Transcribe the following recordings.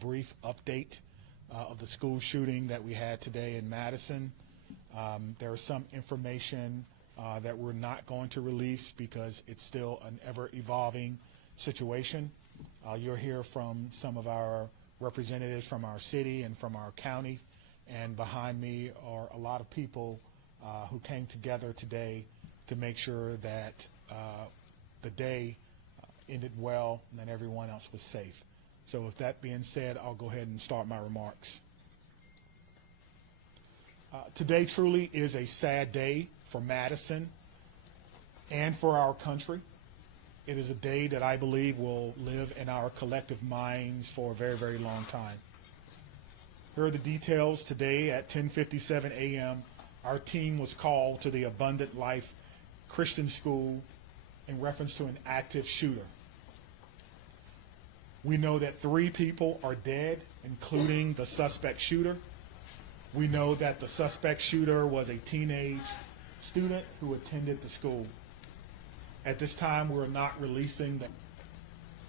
brief update of the school shooting that we had today in Madison. There is some information that we're not going to release because it's still an ever-evolving situation. You'll hear from some of our representatives from our city and from our county, and behind me are a lot of people who came together today to make sure that the day ended well and that everyone else was safe. So with that being said, I'll go ahead and start my remarks. Today truly is a sad day for Madison and for our country. It is a day that I believe will live in our collective minds for a very, very long time. Here are the details. Today at 10:57 a.m., our team was called to the Abundant Life Christian School in reference to an active shooter. We know that 3 people are dead, including the suspect shooter. We know that the suspect shooter was a teenage student who attended the school. At this time, we're not releasing them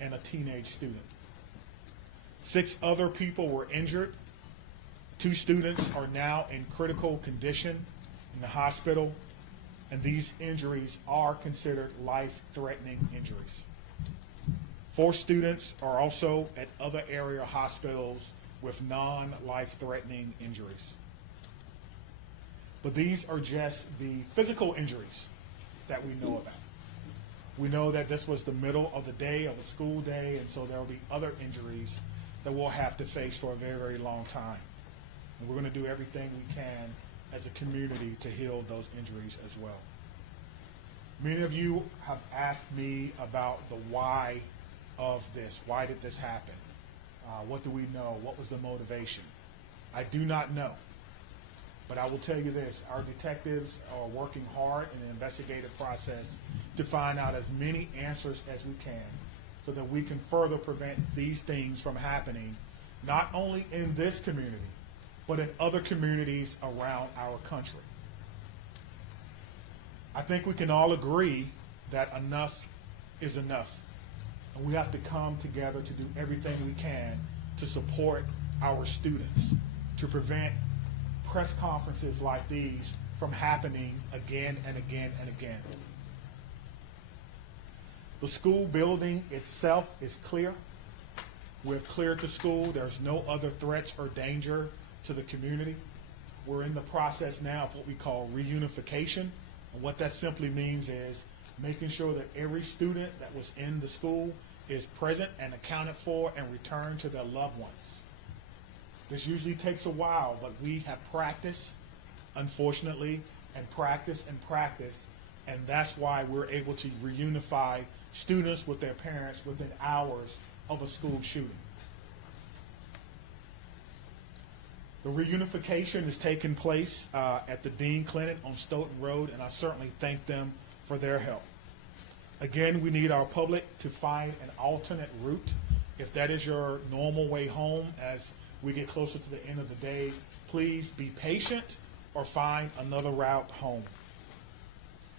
and a teenage student. 6 other people were injured. 2 students are now in critical condition in the hospital, and these injuries are considered life-threatening injuries. 4 students are also at other area hospitals with non-life-threatening injuries. But these are just the physical injuries that we know about. We know that this was the middle of the day, of a school day, and so there will be other injuries that we'll have to face for a very, very long time. And we're going to do everything we can as a community to heal those injuries as well. Many of you have asked me about the why of this. Why did this happen? What do we know? What was the motivation? I do not know. But I will tell you this, our detectives are working hard in the investigative process to find out as many answers as we can so that we can further prevent these things from happening, not only in this community, but in other communities around our country. I think we can all agree that enough is enough. And we have to come together to do everything we can to support our students, to prevent press conferences like these from happening again and again and again. The school building itself is clear. We've cleared the school. There's no other threats or danger to the community. We're in the process now of what we call reunification. And what that simply means is making sure that every student that was in the school is present and accounted for and returned to their loved ones. This usually takes a while, but we have practiced, unfortunately, and practice, and that's why we're able to reunify students with their parents within hours of a school shooting. The reunification is taking place at the Dean Clinic on Stoughton Road, and I certainly thank them for their help. Again, we need our public to find an alternate route. If that is your normal way home as we get closer to the end of the day, please be patient or find another route home.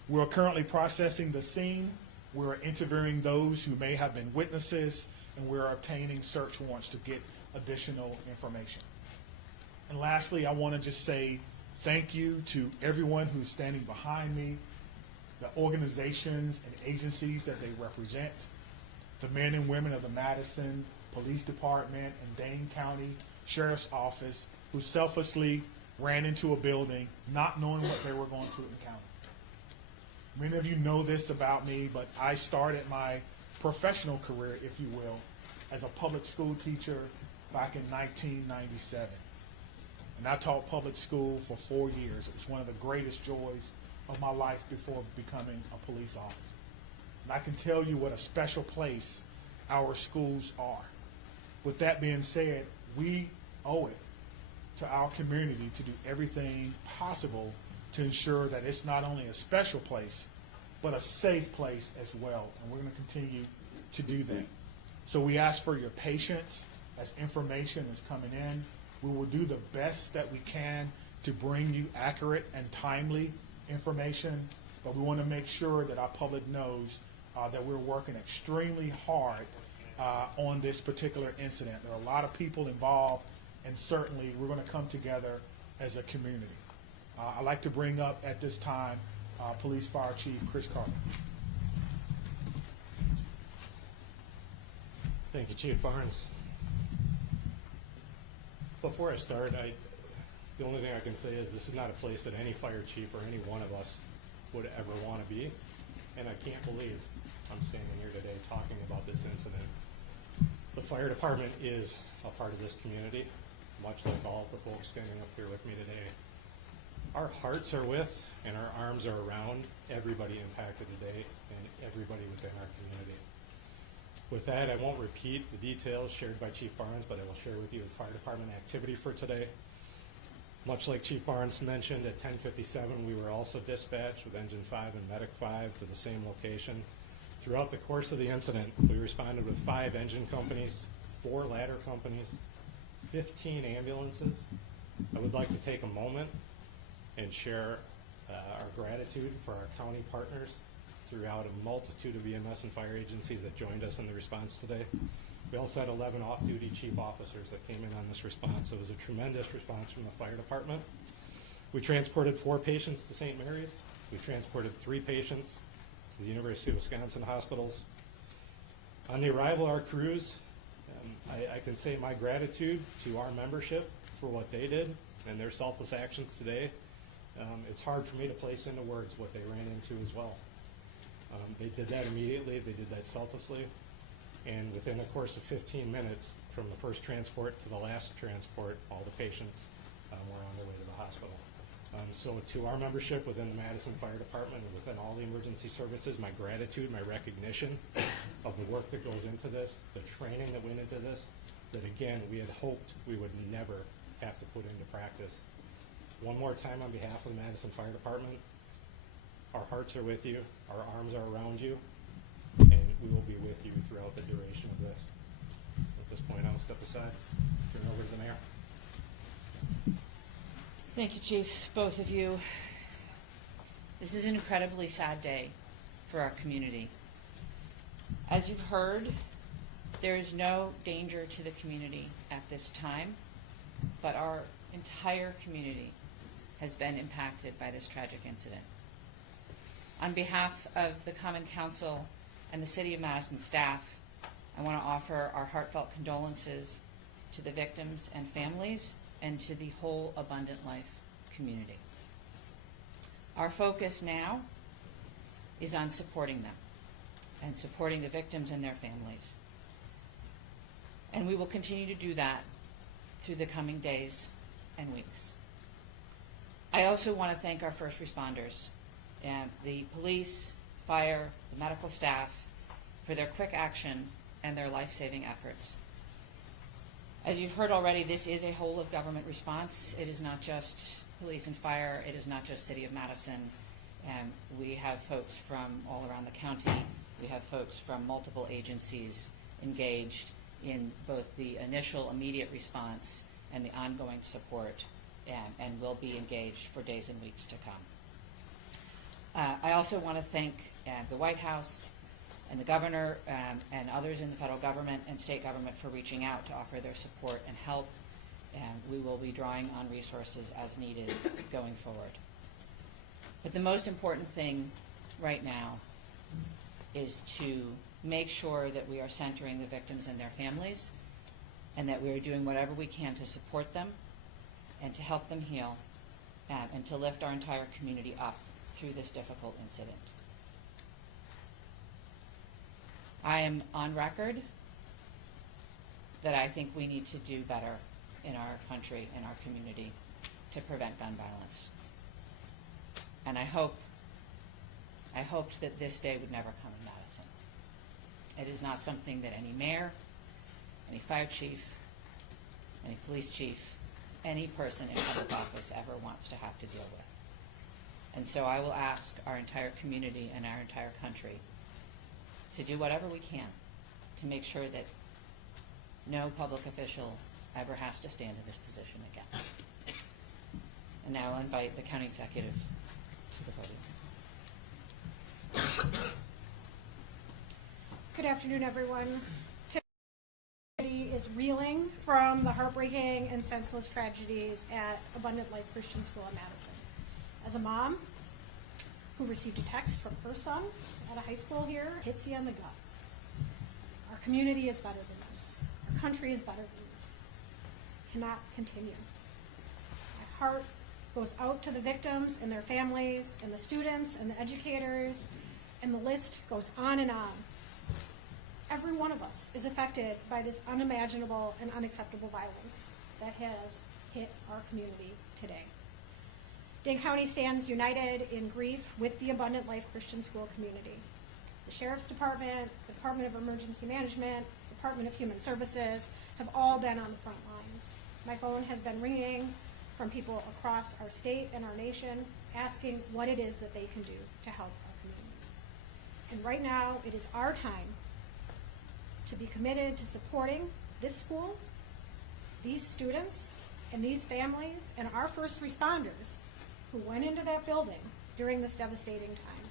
We're currently processing the scene. We're interviewing those who may have been witnesses, and we're obtaining search warrants to get additional information. And lastly, I want to just say thank you to everyone who's standing behind me, the organizations and agencies that they represent, the men and women of the Madison Police Department and Dane County Sheriff's Office who selflessly ran into a building not knowing what they were going to encounter. Many of you know this about me, but I started my professional career, if you will, as a public school teacher back in 1997. And I taught public school for 4 years. It was one of the greatest joys of my life before becoming a police officer. And I can tell you what a special place our schools are. With that being said, we owe it to our community to do everything possible to ensure that it's not only a special place, but a safe place as well. And we're going to continue to do that. So we ask for your patience as information is coming in. We will do the best that we can to bring you accurate and timely information, but we want to make sure that our public knows that we're working extremely hard on this particular incident. There are a lot of people involved, and certainly we're going to come together as a community. I'd like to bring up at this time Police Fire Chief Chris Carter. Thank you, Chief Barnes. Before I start, the only thing I can say is this is not a place that any fire chief or any one of us would ever want to be, and I can't believe I'm standing here today talking about this incident. The fire department is a part of this community, much like all the folks standing up here with me today. Our hearts are with and our arms are around everybody impacted today and everybody within our community. With that, I won't repeat the details shared by Chief Barnes, but I will share with you the fire department activity for today. Much like Chief Barnes mentioned, at 10:57, we were also dispatched with Engine 5 and Medic 5 to the same location. Throughout the course of the incident, we responded with 5 engine companies, 4 ladder companies, 15 ambulances. I would like to take a moment and share our gratitude for our county partners throughout a multitude of EMS and fire agencies that joined us in the response today. We also had 11 off-duty chief officers that came in on this response. It was a tremendous response from the fire department. We transported 4 patients to St. Mary's. We transported 3 patients to the University of Wisconsin hospitals. On the arrival of our crews, I can say my gratitude to our membership for what they did and their selfless actions today. It's hard for me to place into words what they ran into as well. They did that immediately, they did that selflessly, and within a course of 15 minutes, from the first transport to the last transport, all the patients were on their way to the hospital. So to our membership within the Madison Fire Department and within all the emergency services, my gratitude, my recognition of the work that goes into this, the training that went into this, that again, we had hoped we would never have to put into practice. One more time on behalf of the Madison Fire Department, our hearts are with you, our arms are around you, and we will be with you throughout the duration of this. So at this point, I'll step aside, turn it over to the mayor. Thank you, Chiefs, both of you. This is an incredibly sad day for our community. As you've heard, there is no danger to the community at this time, but our entire community has been impacted by this tragic incident. On behalf of the Common Council and the City of Madison staff, I want to offer our heartfelt condolences to the victims and families and to the whole Abundant Life community. Our focus now is on supporting them and supporting the victims and their families. And we will continue to do that through the coming days and weeks. I also want to thank our first responders, the police, fire, the medical staff, for their quick action and their life-saving efforts. As you've heard already, this is a whole of government response. It is not just police and fire. It is not just City of Madison. We have folks from all around the county. We have folks from multiple agencies engaged in both the initial immediate response and the ongoing support, and will be engaged for days and weeks to come. I also want to thank the White House and the governor and others in the federal government and state government for reaching out to offer their support and help. And we will be drawing on resources as needed going forward. But the most important thing right now is to make sure that we are centering the victims and their families, and that we are doing whatever we can to support them and to help them heal, and to lift our entire community up through this difficult incident. I am on record that I think we need to do better in our country, in our community, to prevent gun violence. And I hoped that this day would never come in Madison. It is not something that any mayor, any fire chief, any police chief, any person in public office ever wants to have to deal with. And so I will ask our entire community and our entire country to do whatever we can to make sure that no public official ever has to stand in this position again. And now I'll invite the county executive to the podium. Good afternoon, everyone. is reeling from the heartbreaking and senseless tragedies at Abundant Life Christian School in Madison. As a mom who received a text from her son at a high school here, it hits you in the gut. Our community is better than this. Our country is better than this. It cannot continue. My heart goes out to the victims and their families and the students and the educators, and the list goes on and on. Every one of us is affected by this unimaginable and unacceptable violence that has hit our community today. Dane County stands united in grief with the Abundant Life Christian School community. The Sheriff's Department, the Department of Emergency Management, Department of Human Services have all been on the front lines. My phone has been ringing from people across our state and our nation asking what it is that they can do to help our community. And right now, it is our time to be committed to supporting this school, these students, and these families, and our first responders who went into that building during this devastating time.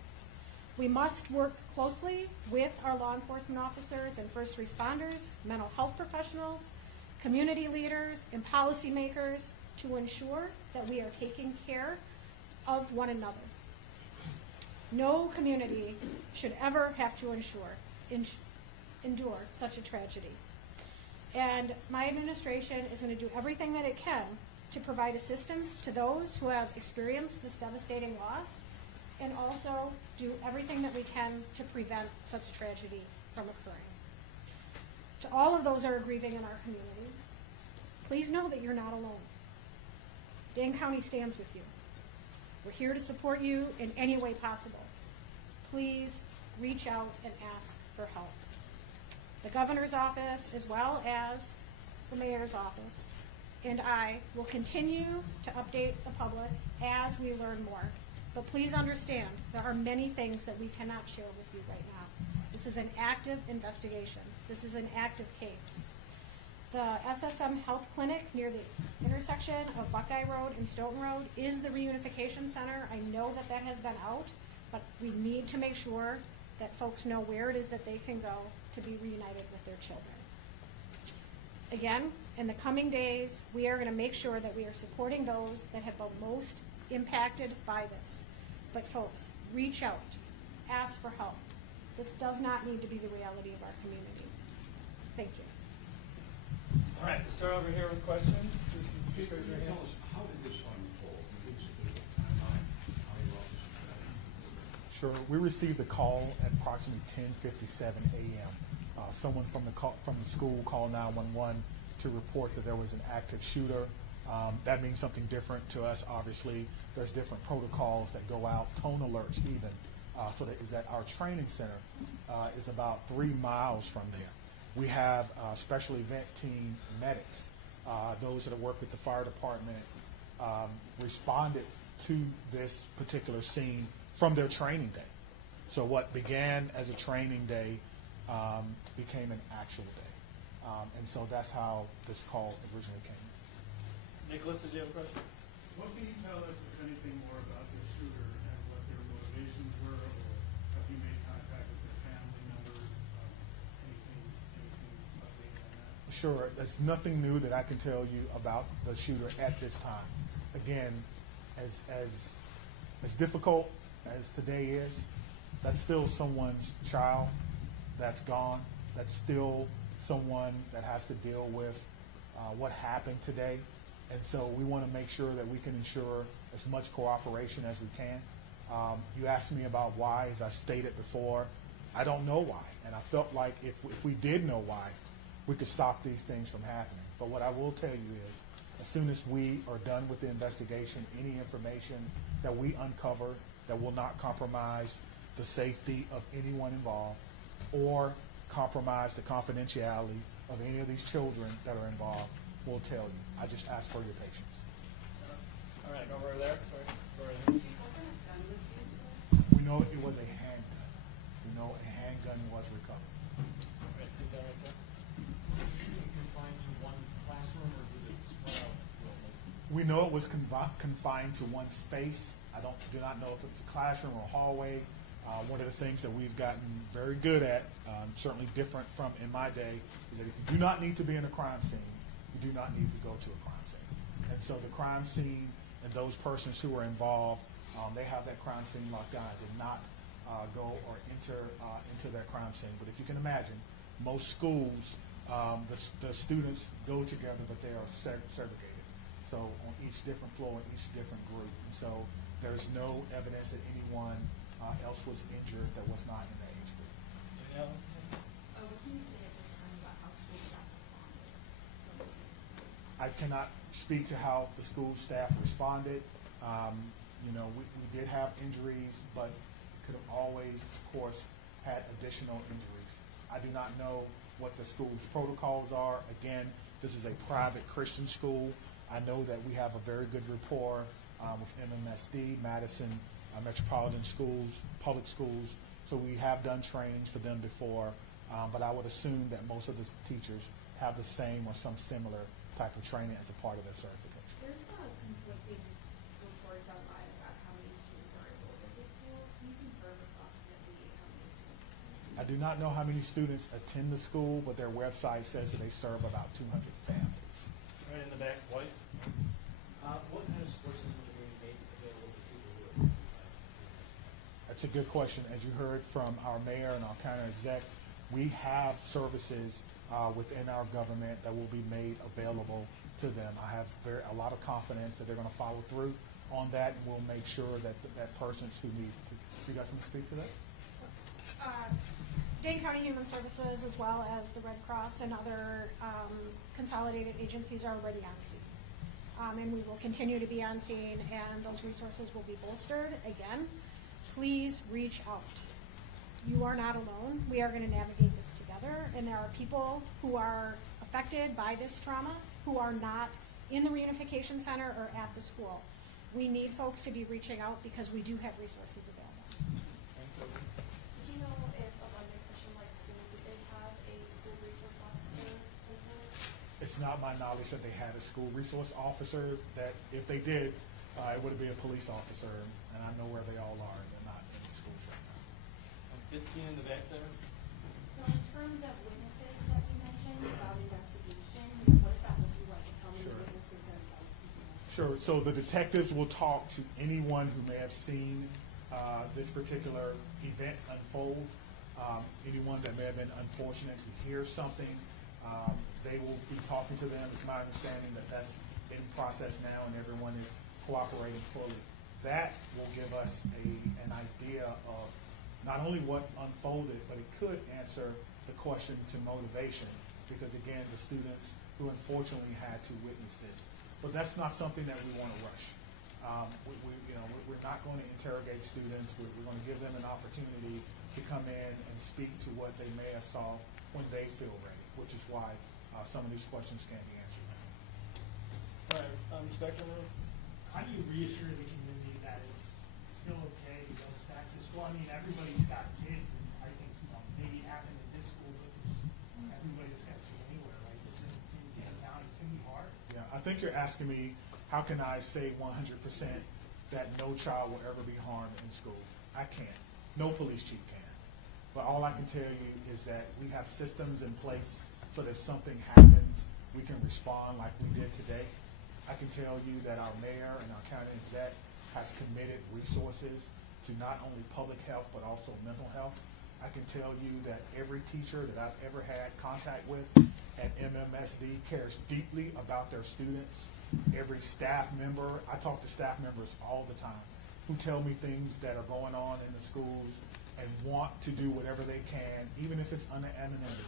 We must work closely with our law enforcement officers and first responders, mental health professionals, community leaders, and policymakers to ensure that we are taking care of one another. No community should ever have to endure such a tragedy. And my administration is going to do everything that it can to provide assistance to those who have experienced this devastating loss, and also do everything that we can to prevent such tragedy from occurring. To all of those who are grieving in our community, please know that you're not alone. Dane County stands with you. We're here to support you in any way possible. Please reach out and ask for help. The governor's office, as well as the mayor's office, and I will continue to update the public as we learn more. But please understand, there are many things that we cannot share with you right now. This is an active investigation. This is an active case. The SSM Health Clinic near the intersection of Buckeye Road and Stoughton Road is the reunification center. I know that that has been out, but we need to make sure that folks know where it is that they can go to be reunited with their children. Again, in the coming days, we are going to make sure that we are supporting those that have been most impacted by this. But folks, reach out, ask for help. This does not need to be the reality of our community. Thank you. All right, let's start over here with questions. Can you tell us, how did this unfold? Can you give us a bit of a timeline, how you officers got Sure. We received a call at approximately 10:57 a.m. Someone from the school called 911 to report that there was an active shooter. That means something different to us, obviously. There's different protocols that go out, tone alerts even. So that is that our training center is about 3 miles from there. We have special event team medics, those that work with the fire department, responded to this particular scene from their training day. So what began as a training day became an actual day. And so that's how this call originally came. Nicholas, did you have a question? What can you tell us, if anything, more about the shooter and what their motivations were, or have you made contact with their family members? Anything updated on that? Sure, there's nothing new that I can tell you about the shooter at this time. Again, as difficult as today is, that's still someone's child that's gone. That's still someone that has to deal with what happened today. And so we want to make sure that we can ensure as much cooperation as we can. You asked me about why, as I stated before. I don't know why. And I felt like if we did know why, we could stop these things from happening. But what I will tell you is, as soon as we are done with the investigation, any information that we uncover that will not compromise the safety of anyone involved or compromise the confidentiality of any of these children that are involved, we'll tell you. I just ask for your patience. All right, over there. Sorry. Go right ahead. We know it was a handgun. We know a handgun was recovered. All right, sit down right there. shooting confined to one classroom, or did it spread out globally? We know it was confined to one space. I do not know if it was a classroom or hallway. One of the things that we've gotten very good at, certainly different from in my day, is that if you do not need to be in a crime scene, you do not need to go to a crime scene. And so the crime scene and those persons who are involved, they have that crime scene locked down. I did not go or enter into that crime scene. But if you can imagine, most schools, the students go together, but they are segregated. So on each different floor, in each different group. And so there's no evidence that anyone else was injured that was not in that age group. Danielle? What can you say at this time about how school staff responded? I cannot speak to how the school staff responded. We did have injuries, but could have always, of course, had additional injuries. I do not know what the school's protocols are. Again, this is a private Christian school. I know that we have a very good rapport with MMSD, Madison Metropolitan Schools, public schools. So we have done trainings for them before, but I would assume that most of the teachers have the same or some similar type of training as a part of their certification. There's conflicting reports online about how many students are enrolled at the school. Can you confirm approximately how many students? I do not know how many students attend the school, but their website says that they serve about 200 families. Right in the back, White? What kind of courses are being made available to people who are? That's a good question. As you heard from our mayor and our county exec, we have services within our government that will be made available to them. I have a lot of confidence that they're going to follow through on that, and we'll make sure that persons who need to. You guys want to speak to that? Dane County Human Services, as well as the Red Cross and other consolidated agencies, are already on scene. And we will continue to be on scene, and those resources will be bolstered. Again, please reach out. You are not alone. We are going to navigate this together, and there are people who are affected by this trauma who are not in the reunification center or at the school. We need folks to be reaching out because we do have resources available. Thanks, Sophie. Did you know if Abundant Christian Life School, did they have a school resource officer with them? It's not my knowledge that they had a school resource officer. That if they did, it would be a police officer, and I know where they all are. They're not in the schools right now. 15 in the back there? So in terms of witnesses that you mentioned about investigation, what is that looking like? And how many Sure. witnesses are you guys speaking of? Sure. So the detectives will talk to anyone who may have seen this particular event unfold. Anyone that may have been unfortunate to hear something, they will be talking to them. It's my understanding that that's in process now, and everyone is cooperating fully. That will give us an idea of not only what unfolded, but it could answer the question to motivation, because again, the students who unfortunately had to witness this. But that's not something that we want to rush. We're not going to interrogate students. We're going to give them an opportunity to come in and speak to what they may have saw when they feel ready, which is why some of these questions can't be answered now. All right, Inspector Room? How do you reassure the community that it's still okay to go back to school? I mean, everybody's got kids, and I think, maybe it happened at this school, but there's everybody that's got kids anywhere, right? This is in Dane County, it's gonna be hard. Yeah, I think you're asking me, how can I say 100% that no child will ever be harmed in school? I can't. No police chief can. But all I can tell you is that we have systems in place so that if something happens, we can respond like we did today. I can tell you that our mayor and our county exec has committed resources to not only public health, but also mental health. I can tell you that every teacher that I've ever had contact with at MMSD cares deeply about their students. Every staff member, I talk to staff members all the time who tell me things that are going on in the schools and want to do whatever they can, even if it's unanonymity,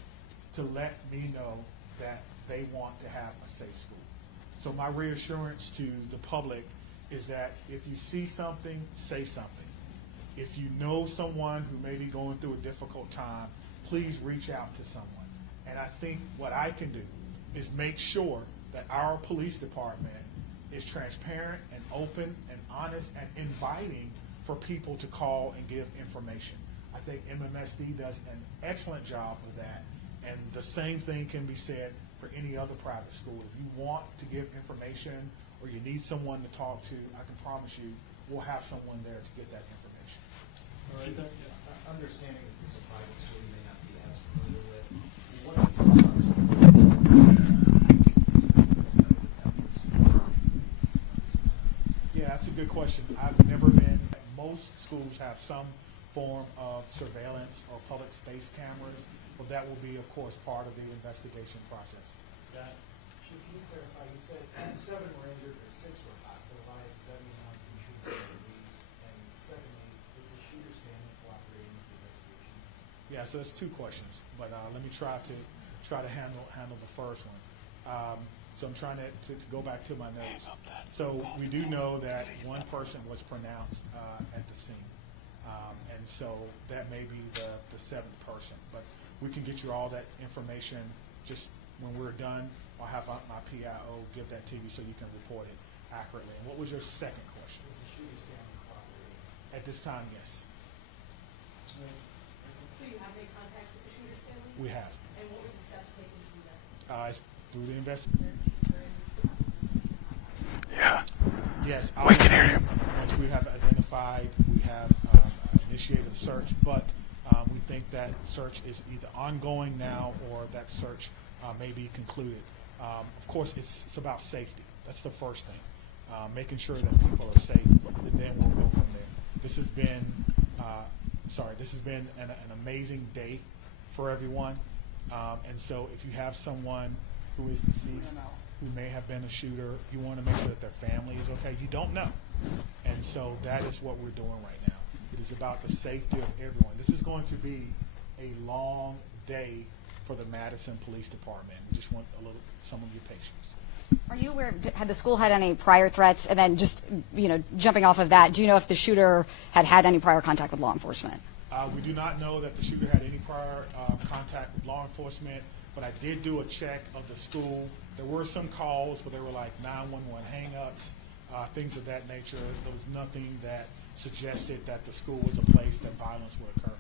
to let me know that they want to have a safe school. So my reassurance to the public is that if you see something, say something. If you know someone who may be going through a difficult time, please reach out to someone. And I think what I can do is make sure that our police department is transparent and open and honest and inviting for people to call and give information. I think MMSD does an excellent job of that. And the same thing can be said for any other private school. If you want to give information or you need someone to talk to, I can promise you we'll have someone there to get that information. right there? Understanding that this is a private school you may not be as familiar with, what are the Yeah, that's a good question. I've never been, most schools have some form of surveillance or public space cameras, but that will be, of course, part of the investigation process. Scott? Can you clarify, you said 7 were injured, or 6 were hospitalized, does that mean how many shooters were released? And secondly, is the shooter standing cooperating with the investigation? Yeah, so that's 2 questions, but let me try to handle the first one. So I'm trying to go back to my notes. So we do know that one person was pronounced at the scene, and so that may be the 7th person. But we can get you all that information just when we're done. I'll have my PIO give that to you so you can report it accurately. And what was your second question? Is the shooter standing cooperating? At this time, yes, So you have made contact with the shooter's family? we have. And what were the steps taken to do that? It's through the investigation. Yeah. Yes. We can hear you. Once we have identified, we have initiated a search, but we think that search is either ongoing now or that search may be concluded. Of course, it's about safety. That's the first thing. Making sure that people are safe, and then we'll go from there. This has been, an amazing day for everyone. And so if you have someone who is deceased, who may have been a shooter, you want to make sure that their family is okay. You don't know. And so that is what we're doing right now. It is about the safety of everyone. This is going to be a long day for the Madison Police Department. We just want some of your patience. Are you aware, had the school had any prior threats? And then just, jumping off of that, do you know if the shooter had any prior contact with law enforcement? We do not know that the shooter had any prior contact with law enforcement, but I did do a check of the school. There were some calls, but they were like 911 hang-ups, things of that nature. There was nothing that suggested that the school was a place that violence would occur.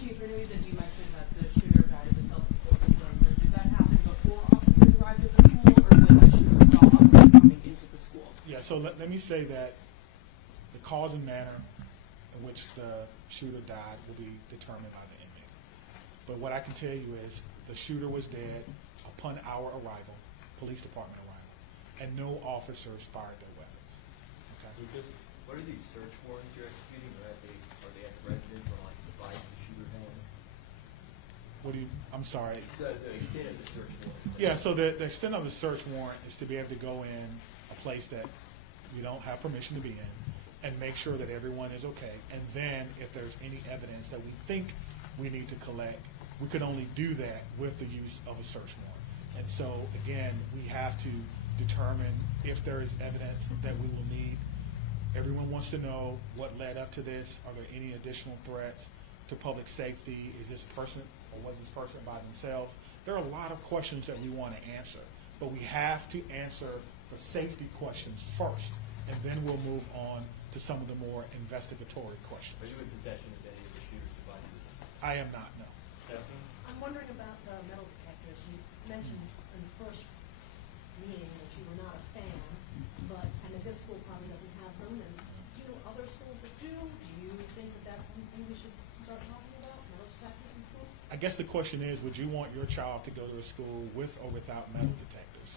Chief, earlier that you mentioned that the shooter died of a self-inflicted burn. Did that happen before officers arrived at the school, or when the shooter saw officers coming into the school? Yeah, so let me say that the cause and manner in which the shooter died will be determined by the inmate. But what I can tell you is the shooter was dead upon our arrival, police department arrival, and no officers fired their weapons. Okay? Lucas, what are these search warrants you're executing? Are they at the residence or like the device the shooter had? What do you, I'm sorry. The extent of the search warrant. Yeah, so the extent of the search warrant is to be able to go in a place that we don't have permission to be in and make sure that everyone is okay. And then if there's any evidence that we think we need to collect, we could only do that with the use of a search warrant. And so, again, we have to determine if there is evidence that we will need. Everyone wants to know what led up to this. Are there any additional threats to public safety? Is this person or was this person by themselves? There are a lot of questions that we want to answer, but we have to answer the safety questions first, and then we'll move on to some of the more investigatory questions. Are you in possession of any of the shooter's devices? I am not, no. Stephanie? I'm wondering about metal detectors. You mentioned in the first meeting that you were not a fan, but I know this school probably doesn't have them, and do you know other schools that do? Do you think that that's something we should start talking about, metal detectors in schools? I guess the question is, would you want your child to go to a school with or without metal detectors?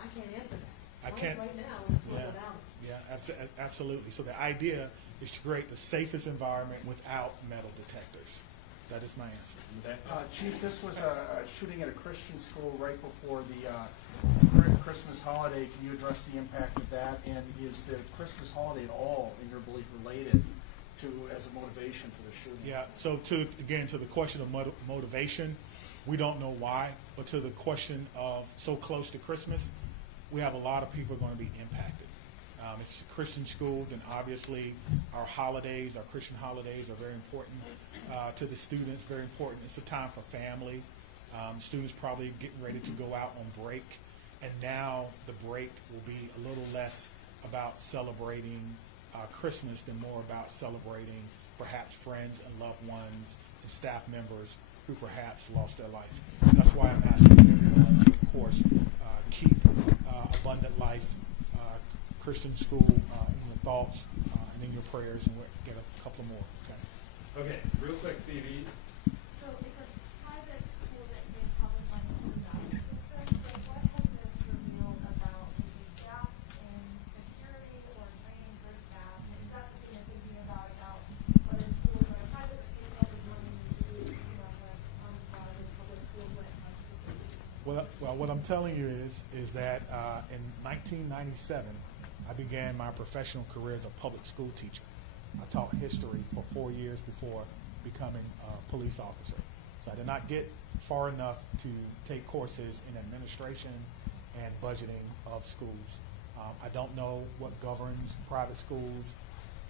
I can't answer that. I can't. Right now, it's not Yeah. without them. Yeah, absolutely. So the idea is to create the safest environment without metal detectors. That is my answer. Chief, this was a shooting at a Christian school right before the Christmas holiday. Can you address the impact of that? And is the Christmas holiday at all, in your belief, related to as a motivation for the shooting? Yeah, so to the question of motivation, we don't know why, but to the question of so close to Christmas, we have a lot of people going to be impacted. If it's a Christian school, then obviously our holidays, our Christian holidays are very important to the students, very important. It's a time for family. Students probably getting ready to go out on break, and now the break will be a little less about celebrating Christmas than more about celebrating perhaps friends and loved ones and staff members who perhaps lost their life. That's why I'm asking everyone to, of course, keep Abundant Life Christian School in your thoughts and in your prayers, and we're couple more. Okay, real quick, Phoebe, So it's a private school that they probably like the value system, so what has this revealed about maybe gaps in security or training for staff? And is that something you're thinking about whether schools that are private or state funded wanting to do, with public schools when it comes to safety? Well, what I'm telling you is that in 1997, I began my professional career as a public school teacher. I taught history for 4 years before becoming a police officer. So I did not get far enough to take courses in administration and budgeting of schools. I don't know what governs private schools,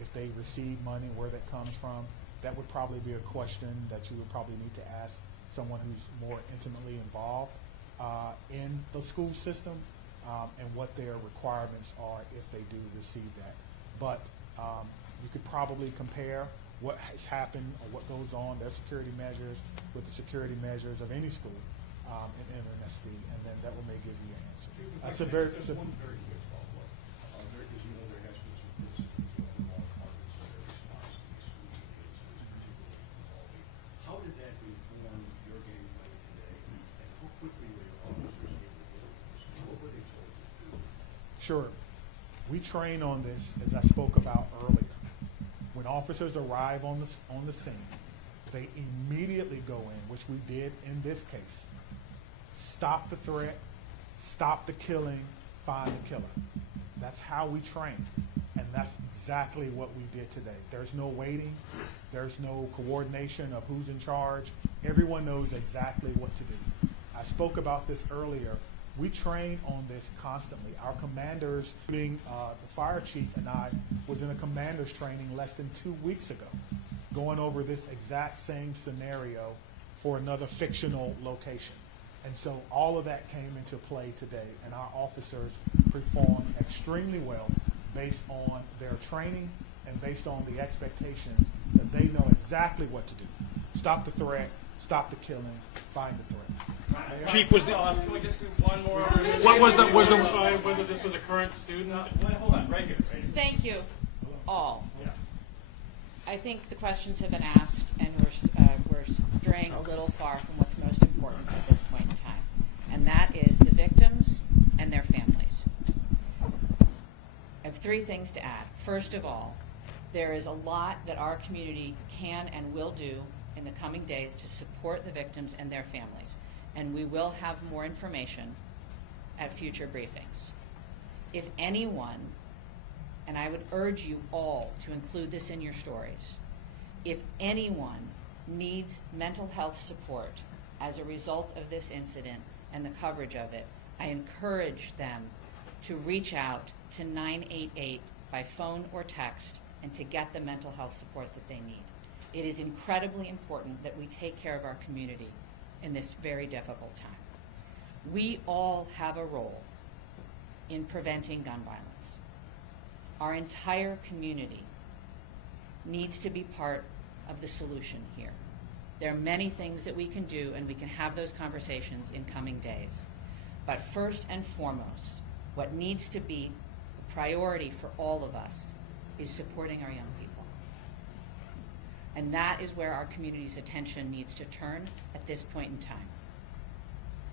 if they receive money, where that comes from. That would probably be a question that you would probably need to ask someone who's more intimately involved in the school system and what their requirements are if they do receive that. But you could probably compare what has happened or what goes on, their security measures, with the security measures of any school in MMSD, and then that will may give you an answer. That's a very, Just one very quick follow-up. There, as you know, there has been some criticism of the law departments and their response to these school kids, and it's particularly involving. How did that inform your game plan today, and how quickly were your officers able to get over this? What were they told to do? Sure. We train on this, as I spoke about earlier. When officers arrive on the scene, they immediately go in, which we did in this case. Stop the threat, stop the killing, find the killer. That's how we train, and that's exactly what we did today. There's no waiting. There's no coordination of who's in charge. Everyone knows exactly what to do. I spoke about this earlier. We train on this constantly. Our commanders, including the fire chief and I, was in a commander's training less than 2 weeks ago, going over this exact same scenario for another fictional location. And so all of that came into play today, and our officers performed extremely well based on their training and based on the expectations that they know exactly what to do. Stop the threat, stop the killing, find the threat. Chief, was the, can we just do one more? What was the- Whether this was a current student? Hold on, right here. Thank you, all. Yeah. I think the questions have been asked, and we're straying a little far from what's most important at this point in time, and that is the victims and their families. I have 3 things to add. First of all, there is a lot that our community can and will do in the coming days to support the victims and their families, and we will have more information at future briefings. If anyone, and I would urge you all to include this in your stories, if anyone needs mental health support as a result of this incident and the coverage of it, I encourage them to reach out to 988 by phone or text and to get the mental health support that they need. It is incredibly important that we take care of our community in this very difficult time. We all have a role in preventing gun violence. Our entire community needs to be part of the solution here. There are many things that we can do, and we can have those conversations in coming days. But first and foremost, what needs to be a priority for all of us is supporting our young people. And that is where our community's attention needs to turn at this point in time.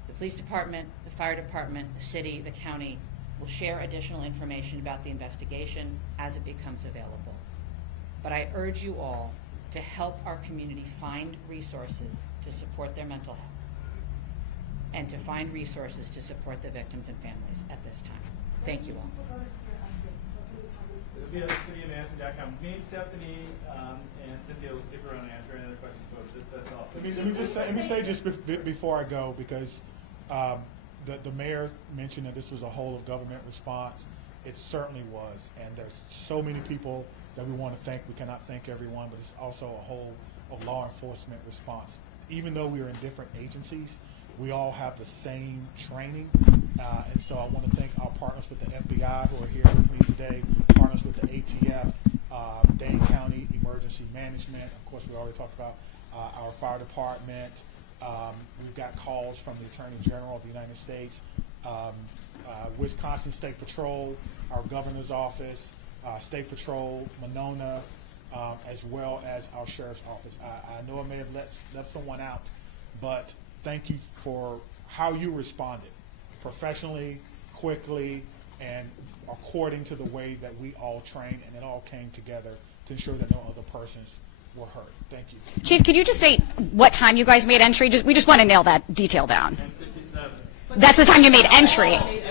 The police department, the fire department, the city, the county will share additional information about the investigation as it becomes available. But I urge you all to help our community find resources to support their mental health and to find resources to support the victims and families at this time. Thank you all. It'll be at cityofmadison.com. Me, Stephanie, and Cynthia will stick around and answer any other questions, but that's all. Let me say just before I go, because the mayor mentioned that this was a whole of government response. It certainly was, and there's so many people that we want to thank. We cannot thank everyone, but it's also a whole of law enforcement response. Even though we are in different agencies, we all have the same training, and so I want to thank our partners with the FBI who are here with me today, partners with the ATF, Dane County Emergency Management. Of course, we already talked about our fire department. We've got calls from the Attorney General of the United States, Wisconsin State Patrol, our governor's office, State Patrol, Monona, as well as our sheriff's office. I know I may have left someone out, but thank you for how you responded, professionally, quickly, and according to the way that we all trained, and it all came together to ensure that no other persons were hurt. Thank you. Chief, could you just say what time you guys made entry? We just want to nail that detail down. 10:57. That's the time you made entry. Made